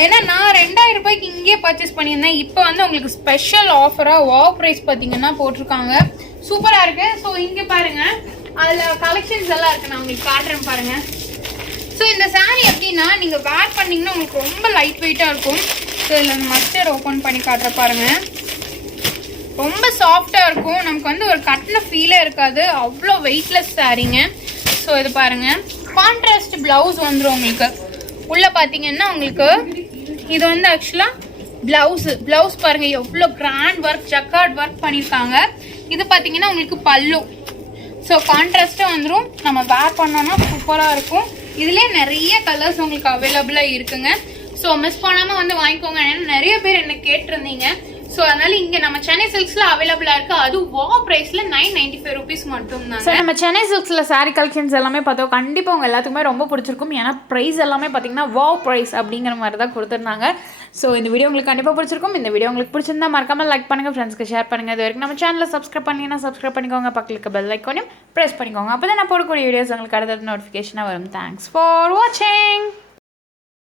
ஏன்னா நான் 2000 ரூபாய்க்கு இங்கேயே பர்ச்சேஸ் பண்ணியிருந்தேன். இப்போ வந்து உங்களுக்கு ஸ்பெஷல் ஆஃபரா வாவ் பிரைஸ் பாத்தீங்கன்னா போட்டிருக்காங்க. சூப்பரா இருக்கு. ஸோ இங்க பாருங்க, அதுல கலெக்ஷன்ஸ் எல்லாம் இருக்கு, நான் உங்களுக்கு காட்டுறேன் பாருங்க. ஸோ இந்த சாரி எப்படின்னா நீங்க வேர் பண்ணீங்கன்னா உங்களுக்கு ரொம்ப லைட் வெயிட்டா இருக்கும். ஸோ இதுல மஸ்டர்ட் ஓப்பன் பண்ணி காட்டுற பாருங்க. ரொம்ப சாஃப்டா இருக்கும். நமக்கு வந்து ஒரு கட்டின ஃபீலே இருக்காது, அவ்வளோ வெயிட்லெஸ் சாரீங்க. ஸோ இது பாருங்க, கான்ட்ராஸ்ட் பிளவுஸ் வந்துடும் உங்களுக்கு. உள்ள பாத்தீங்கன்னா உங்களுக்கு இது வந்து ஆக்சுவலா பிளவுஸ் பாருங்க எவ்வளோ கிராண்ட் ஒர்க், ஜக்கார்ட் ஒர்க் பண்ணியிருக்காங்க. இது பாத்தீங்கன்னா உங்களுக்கு பல்லு. ஸோ கான்ட்ராஸ்டா வந்துடும். நம்ம வேர் பண்ணோம்னா சூப்பரா இருக்கும். இதுலயே நிறைய கலர்ஸ் உங்களுக்கு அவைலபிளா இருக்குங்க. ஸோ மிஸ் பண்ணாம வந்து வாங்கிக்கோங்க. ஏன்னா நிறைய பேர் என்ன கேட்டிருந்தீங்க. ஸோ அதனால இங்க நம்ம சென்னை சில்க்ஸ்ல அவைலபிளா இருக்கு. அது வாவ் பிரைஸ்ல 995 ருபீஸ் மட்டும் தான். ஸோ நம்ம சென்னை சில்க்ஸ்ல சாரி கலெக்ஷன்ஸ் எல்லாமே பார்த்தோம். கண்டிப்பா உங்க எல்லாத்துக்குமே ரொம்ப பிடிச்சிருக்கும். ஏன்னா பிரைஸ் எல்லாமே பாத்தீங்கன்னா வாவ் பிரைஸ் அப்படிங்கிற மாதிரி தான் கொடுத்துருந்தாங்க. ஸோ இந்த வீடியோ உங்களுக்கு கண்டிப்பா பிடிச்சிருக்கும். இந்த வீடியோ உங்களுக்கு பிடிச்சிருந்தா மறக்காம லைக் பண்ணுங்க, ஃப்ரெண்ட்ஸ்க்கு ஷேர் பண்ணுங்க. இது வரைக்கும் நம்ம சேனலை சப்ஸ்கிரைப் பண்ணீங்கன்னா சப்ஸ்கிரைப் பண்ணிக்கோங்க, பக்கத்துக்கு பெல் ஐகானையும் பிரஸ் பண்ணிக்கோங்க. அப்பதான் நான் போடக்கூடிய வீடியோஸ் உங்களுக்கு அடுத்த நோட்டிஃபிகேஷனா வரும். தேங்க்ஸ் ஃபார் வாட்சிங்.